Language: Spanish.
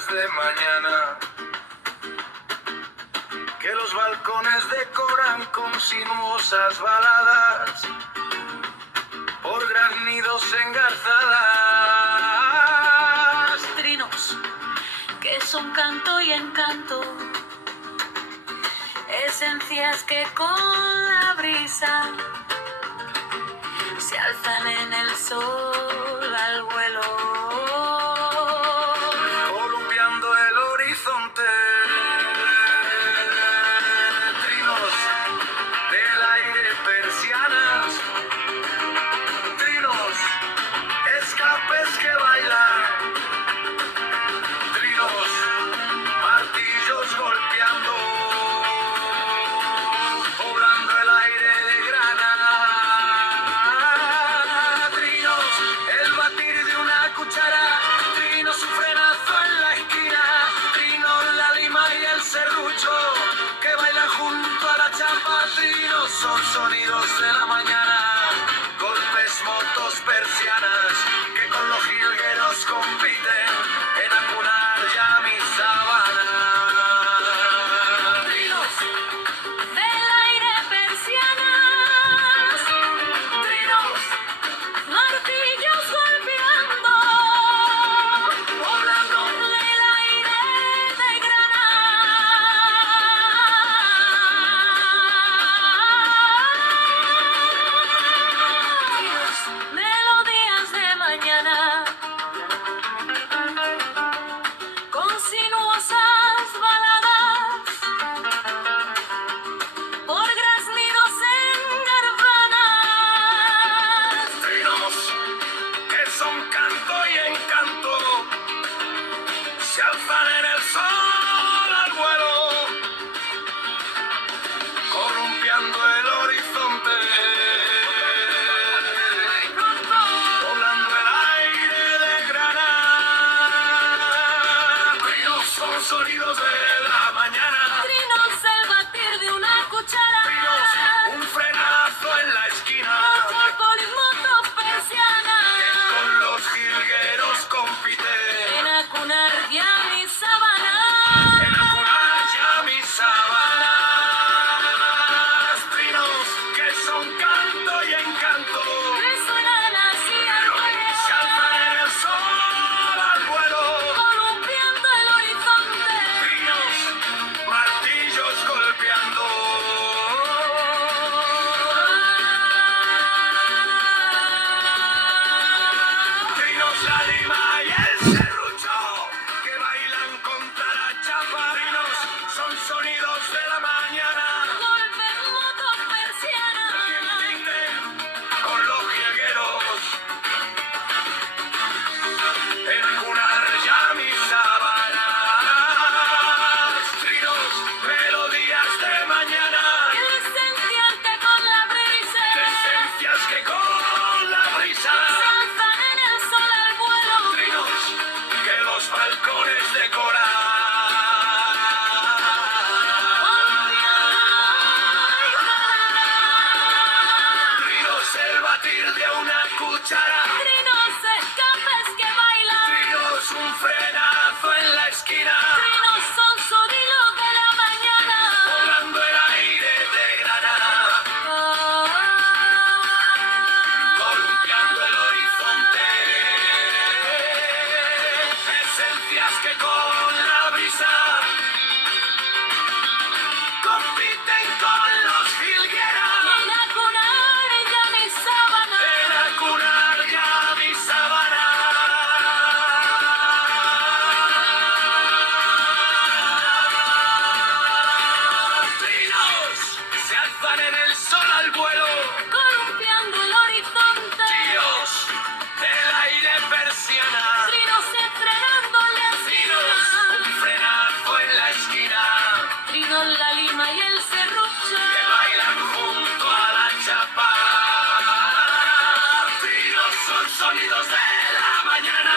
días de mañana, que los balcones decoran con sinuosas baladas por graznidos engarzadas. Trinos que son canto y encanto, esencias que con la brisa se alzan en el sol al vuelo, columpiando el horizonte. Trinos del aire, persianas, trinos, escapes que bailan, trinos, martillos golpeando, poblando el aire de grana. Trinos, el batir de una cuchara, trinos, un frenazo en la esquina, trinos, la lima y el serrucho que bailan junto a la chapa. Trinos son sonidos de la mañana, golpes, motos, persianas que con los jilgueros compiten en acunar ya mi sabana. Trinos del aire persianas, trinos, martillos golpeando, poblando el aire de Granada. Melodías de mañana, con sinuosas baladas por graznidos engarzadas. trinos que son canto y encanto, se alzan en el sol al vuelo, columpiando el horizonte, poblando el aire de Granada. Trinos son sonidos de la mañana, Trinos el batir de una cuchara, trinos, un frenazo en la esquina, Trócolis, motos, persianas, con los jilgueros compiten en acunar ya mi sabana. en acunar ya mis sabanas. Trinos que son canto y encanto, Resuenan así al se alzan en el sol al vuelo, columpiando el horizonte. trinos, martillos golpeando, trinos, la lima y el serrucho que bailan contra la chapa. Trinos son sonidos de la mañana, Golpes, motos, persianas, con los jilgueros en acunar ya mis sabanas. Trinos, melodías de mañana, esencias que con la brisa esencias que con la brisa, se alzan en el sol al vuelo. trinos que los balcones decoran. Trinos, el batir de una cuchara, Trinos escapes que bailan, trinos, un frenazo en la esquina, trinos son sonidos de la mañana. poblando el aire de Granada, columpiando el horizonte, esencias que con la brisa compiten con los jilgueros En acunar ya mi sábana. en acunar ya mi sabana. Trinos se alzan en el sol al vuelo, Columpiando el horizonte, tíos del aire persiana, trinos enfrenándole trinos, así, un frenazo en la esquina, trinos la lima y el serrucho, que bailan junto a la chapa. Trinos son sonidos de la mañana,